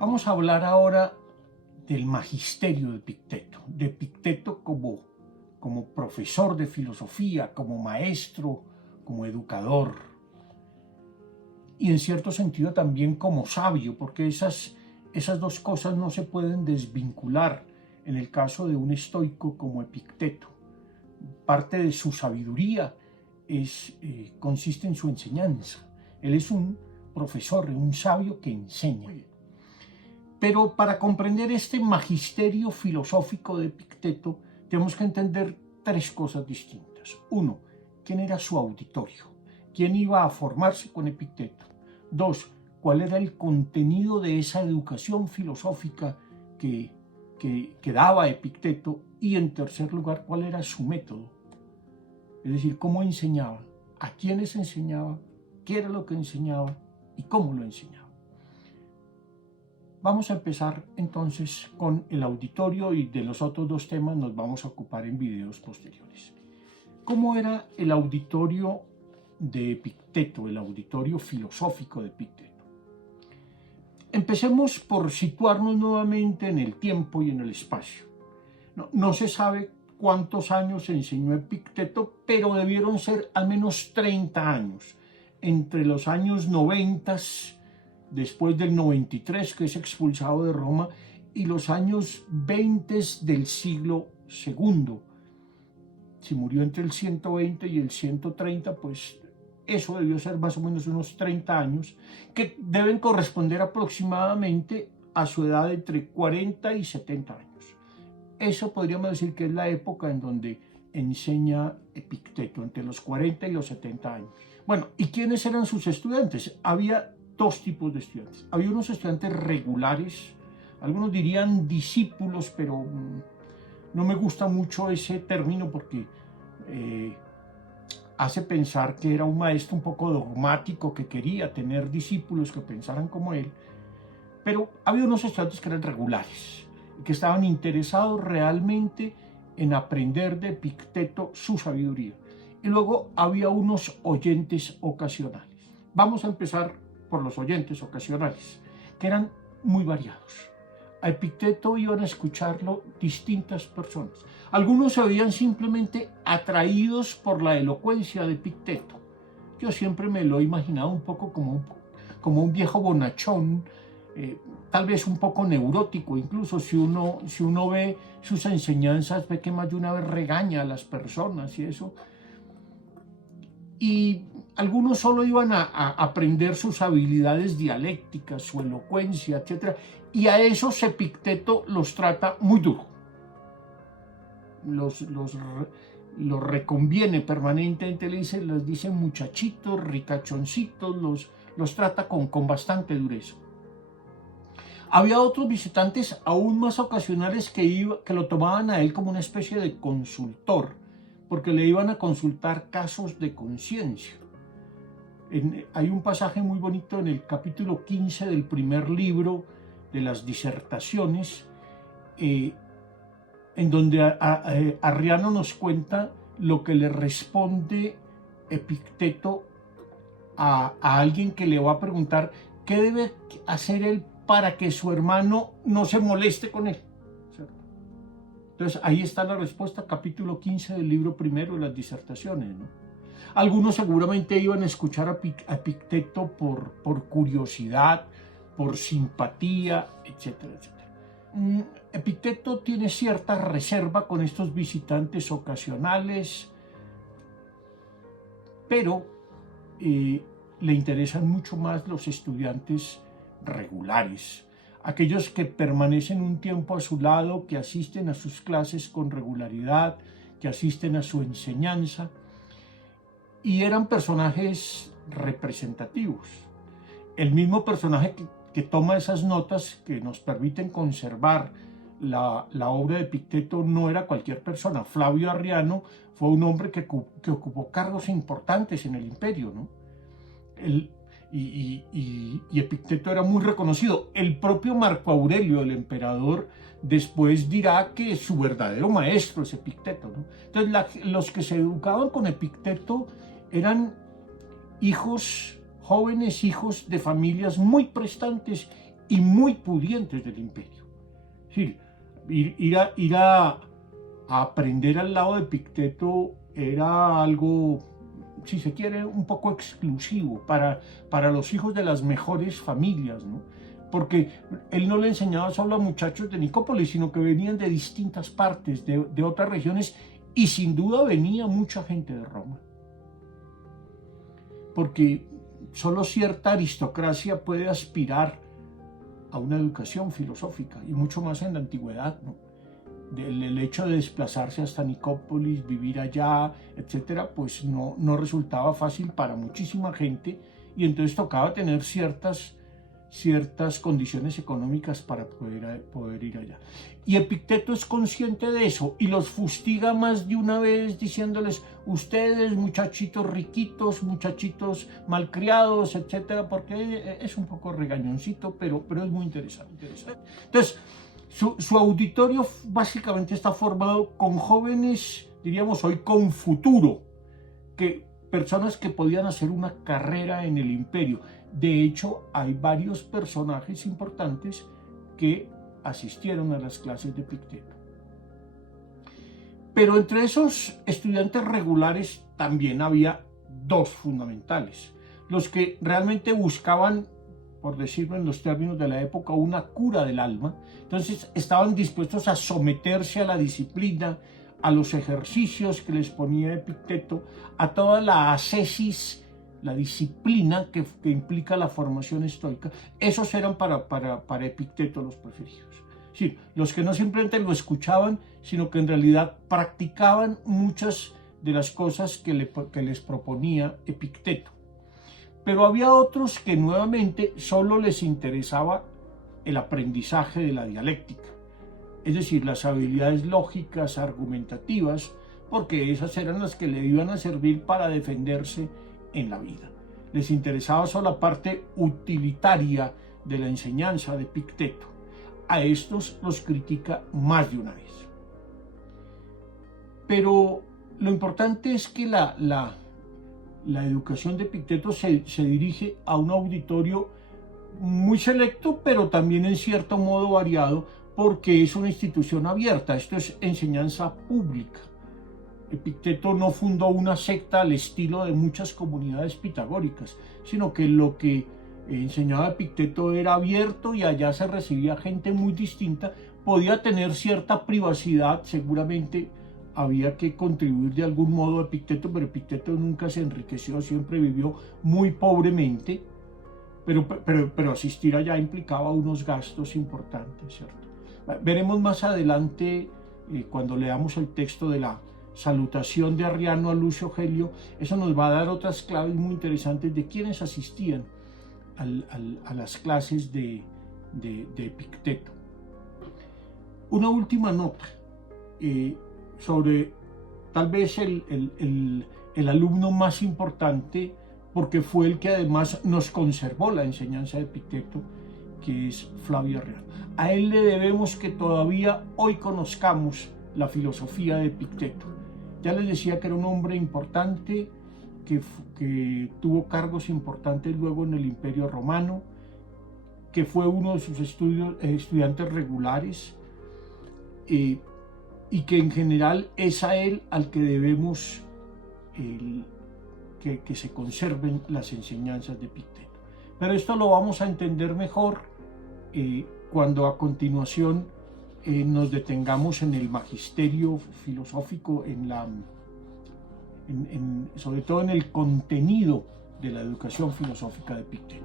Vamos a hablar ahora del magisterio de Epicteto como profesor de filosofía, como maestro, como educador y en cierto sentido también como sabio, porque esas dos cosas no se pueden desvincular en el caso de un estoico como Epicteto. Parte de su sabiduría consiste en su enseñanza. Él es un profesor, un sabio que enseña. Pero para comprender este magisterio filosófico de Epicteto, tenemos que entender tres cosas distintas. Uno, ¿quién era su auditorio? ¿Quién iba a formarse con Epicteto? Dos, ¿cuál era el contenido de esa educación filosófica que daba Epicteto? Y en tercer lugar, ¿cuál era su método? Es decir, ¿cómo enseñaba? ¿A quiénes enseñaba? ¿Qué era lo que enseñaba? ¿Y cómo lo enseñaba? Vamos a empezar entonces con el auditorio y de los otros dos temas nos vamos a ocupar en videos posteriores. ¿Cómo era el auditorio de Epicteto, el auditorio filosófico de Epicteto? Empecemos por situarnos nuevamente en el tiempo y en el espacio. No se sabe cuántos años enseñó Epicteto, pero debieron ser al menos 30 años, entre los años 90, después del 93, que es expulsado de Roma, y los años 20 del siglo II. Si murió entre el 120 y el 130, pues eso debió ser más o menos unos 30 años, que deben corresponder aproximadamente a su edad de entre 40 y 70 años. Eso podríamos decir que es la época en donde enseña Epicteto, entre los 40 y los 70 años. Bueno, ¿y quiénes eran sus estudiantes? Había dos tipos de estudiantes. Había unos estudiantes regulares, algunos dirían discípulos, pero no me gusta mucho ese término porque hace pensar que era un maestro un poco dogmático, que quería tener discípulos que pensaran como él. Pero había unos estudiantes que eran regulares, que estaban interesados realmente en aprender de Epicteto su sabiduría. Y luego había unos oyentes ocasionales. Vamos a empezar por los oyentes ocasionales, que eran muy variados. A Epicteto iban a escucharlo distintas personas. Algunos se veían simplemente atraídos por la elocuencia de Epicteto. Yo siempre me lo he imaginado un poco como un viejo bonachón, tal vez un poco neurótico, incluso si uno ve sus enseñanzas, ve que más de una vez regaña a las personas y eso. Y algunos solo iban a aprender sus habilidades dialécticas, su elocuencia, etc. Y a esos Epicteto los trata muy duro. Los reconviene permanentemente, les dice muchachitos, ricachoncitos, los trata con bastante dureza. Había otros visitantes aún más ocasionales que lo tomaban a él como una especie de consultor, porque le iban a consultar casos de conciencia. Hay un pasaje muy bonito en el capítulo 15 del primer libro de las disertaciones, en donde Arriano nos cuenta lo que le responde Epicteto a alguien que le va a preguntar qué debe hacer él para que su hermano no se moleste con él. ¿Cierto? Entonces ahí está la respuesta, capítulo 15 del libro primero de las disertaciones, ¿no? Algunos seguramente iban a escuchar a Epicteto por curiosidad, por simpatía, etcétera, etcétera. Epicteto tiene cierta reserva con estos visitantes ocasionales, pero le interesan mucho más los estudiantes regulares, aquellos que permanecen un tiempo a su lado, que asisten a sus clases con regularidad, que asisten a su enseñanza, y eran personajes representativos. El mismo personaje que toma esas notas que nos permiten conservar la obra de Epicteto no era cualquier persona. Flavio Arriano fue un hombre que ocupó cargos importantes en el imperio, ¿no? Y Epicteto era muy reconocido. El propio Marco Aurelio, el emperador, después dirá que su verdadero maestro es Epicteto, ¿no? Entonces los que se educaban con Epicteto eran jóvenes hijos de familias muy prestantes y muy pudientes del imperio. Es decir, ir a aprender al lado de Epicteto era algo, si se quiere, un poco exclusivo para los hijos de las mejores familias, ¿no? Porque él no le enseñaba solo a muchachos de Nicópolis, sino que venían de distintas partes, de otras regiones, y sin duda venía mucha gente de Roma. Porque solo cierta aristocracia puede aspirar a una educación filosófica, y mucho más en la antigüedad, ¿no? El hecho de desplazarse hasta Nicópolis, vivir allá, etcétera, pues no resultaba fácil para muchísima gente, y entonces tocaba tener ciertas condiciones económicas para poder ir allá. Y Epicteto es consciente de eso y los fustiga más de una vez diciéndoles: ustedes, muchachitos riquitos, muchachitos malcriados, etcétera, porque es un poco regañoncito, pero es muy interesante. Entonces, su auditorio básicamente está formado con jóvenes, diríamos hoy, con futuro, personas que podían hacer una carrera en el imperio. De hecho, hay varios personajes importantes que asistieron a las clases de Epicteto. Pero entre esos estudiantes regulares también había dos fundamentales: los que realmente buscaban, por decirlo en los términos de la época, una cura del alma. Entonces estaban dispuestos a someterse a la disciplina, a los ejercicios que les ponía Epicteto, a toda la ascesis, la disciplina que implica la formación estoica. Esos eran para Epicteto los preferidos. Sí, los que no simplemente lo escuchaban, sino que en realidad practicaban muchas de las cosas que les proponía Epicteto. Pero había otros que nuevamente solo les interesaba el aprendizaje de la dialéctica, es decir, las habilidades lógicas, argumentativas, porque esas eran las que le iban a servir para defenderse en la vida. Les interesaba solo la parte utilitaria de la enseñanza de Epicteto. A estos los critica más de una vez. Pero lo importante es que la educación de Epicteto se dirige a un auditorio muy selecto, pero también en cierto modo variado, porque es una institución abierta. Esto es enseñanza pública. Epicteto no fundó una secta al estilo de muchas comunidades pitagóricas, sino que lo que enseñaba Epicteto era abierto y allá se recibía gente muy distinta. Podía tener cierta privacidad, seguramente había que contribuir de algún modo a Epicteto, pero Epicteto nunca se enriqueció, siempre vivió muy pobremente, pero asistir allá implicaba unos gastos importantes, ¿cierto? Veremos más adelante, cuando leamos el texto de la salutación de Arriano a Lucio Gelio, eso nos va a dar otras claves muy interesantes de quienes asistían a las clases de Epicteto. Una última nota sobre tal vez el alumno más importante, porque fue el que además nos conservó la enseñanza de Epicteto, que es Flavio Arriano. A él le debemos que todavía hoy conozcamos la filosofía de Epicteto. Ya les decía que era un hombre importante, que tuvo cargos importantes luego en el Imperio Romano, que fue uno de sus estudiantes regulares, y que en general es a él al que debemos que se conserven las enseñanzas de Epicteto. Pero esto lo vamos a entender mejor cuando a continuación nos detengamos en el magisterio filosófico, sobre todo en el contenido de la educación filosófica de Epicteto.